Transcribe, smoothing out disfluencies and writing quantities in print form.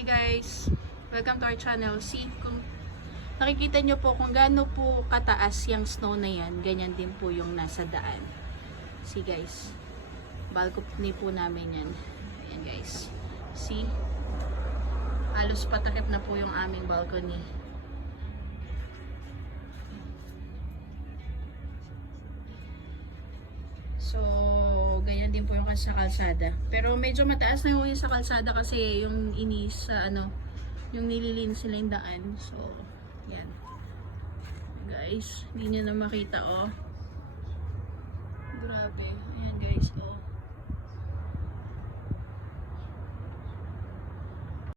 Hi guys, welcome to our channel. See, kung nakikita nyo po kung gaano po kataas yung snow na yan, ganyan din po yung nasa daan. See guys, balcony po namin yan. Ayan guys, see, halos patakip na po yung aming balcony. So, ganyan din po yung sa kalsada. Pero medyo mataas na yung sa kalsada kasi yung inis sa yung nililinis sila yung daan. So, yan. Guys, hindi nyo na makita, oh. Grabe. Ayan guys, oh.